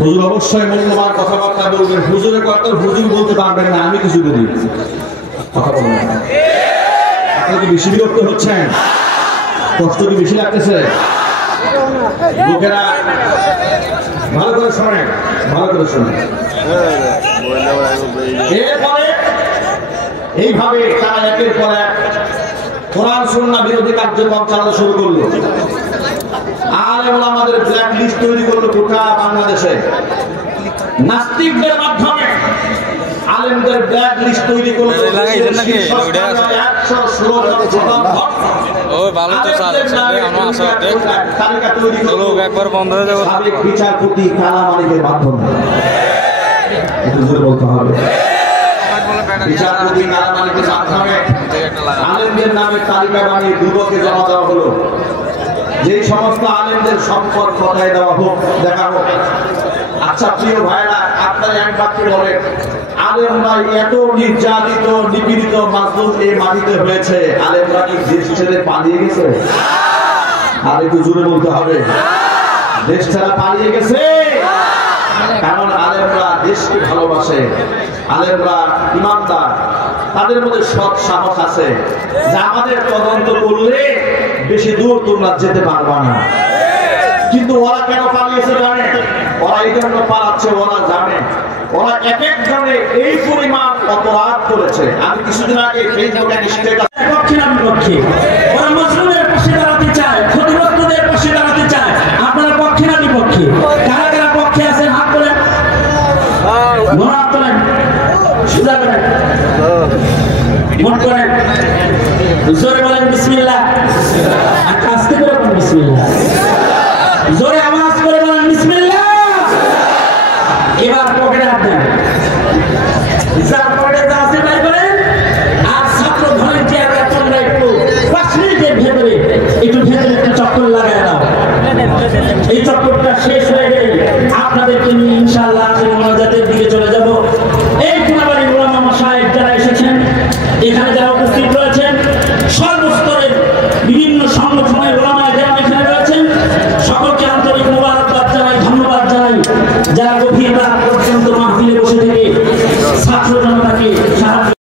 হুজুর অবশ্যই মূল্যবান কথাবার্তা বলবেন। হুজুরের কথা হুজুর বলতে পারবেন না, আমি কিছু বলি, কথা বলবেন। আপনি কি বেশি বিরক্ত হচ্ছেন? কষ্ট কি বেশি লাগতেছে? লোকেরা ভালো করে শোনেন, ভালো করে শোনেন। এরপরে এইভাবে তারা একের পর এক কোরআন সুন্নাহ বিরোধী কার্যক্রম চালানো শুরু করলো। আলেম ওলামাদের ব্ল্যাক লিস্ট তৈরি করলো গোটা বাংলাদেশে। নাস্তিকদের মাধ্যমে আলেমদের ব্ল্যাক লিস্ট তৈরি করলো। সাবেক বিচারপতি কালা মালিকের মাধ্যমে বলতে হবে। বিচারপতি কালা মালিকের মাধ্যমে আলেমদের নামে তালিকা বানিয়ে দুদকে জমা দেওয়া হলো। যে সমস্ত আলেমদের সম্পদ কথায় দেওয়া হোক, দেখা হোক। আচ্ছা প্রিয় ভাইরা, আপনারা এক বাক্যে বলেন, আলেমরা এত নির্যাতিত নিপীড়িত মাজলুম এই মাটিতে হয়েছে, আলেমরা কি দেশ ছেড়ে পালিয়ে গেছে? আর একটু জোরে বলতে হবে, দেশ ছেড়ে পালিয়ে গেছে। কারণ আলেমরা দেশকে ভালোবাসে, আলেমরা ইমানদার, তাদের মধ্যে সৎ সাহস আছে যে আমাদের তদন্ত করলে বেশি দূর তোমরা যেতে পারবা না। কিন্তু ওরা কেন পালিয়েছে জানে? ওরা এই জন্য পালাচ্ছে, ওরা জানে ওরা এক এক জনে এই পরিমাণ অপরাধ করেছে। আমি কিছুদিন আগে ফেসবুকে পক্ষে ওরা মুসলিমের পাশে দাঁড়াতে চায়, ক্ষতিগ্রস্তদের পাশে দাঁড়াতে চায়। আপনারা পক্ষে না বিপক্ষে? কারা কারা পক্ষে আছেন হাত তোলেন, হাত তোলেন, সোজা করেন, মন করেন, জোরে বলেন বিসমিল্লাহ। আস্তে করে বলেন বিসমিল্লাহ, জোরে আওয়াজ করে বলেন বিসমিল্লাহ। এবার পকেটে হাত দেন, যার পকেটে যা আছে তাই করেন। আর ছাত্র ভলেন্টিয়াররা তোমরা একটু 5 মিনিটের ভেতরে একটু একটা চক্কর লাগায় দাও। এই চক্করটা শেষ হয়ে গেলে আপনাদেরকে নিয়ে ইনশাআল্লাহ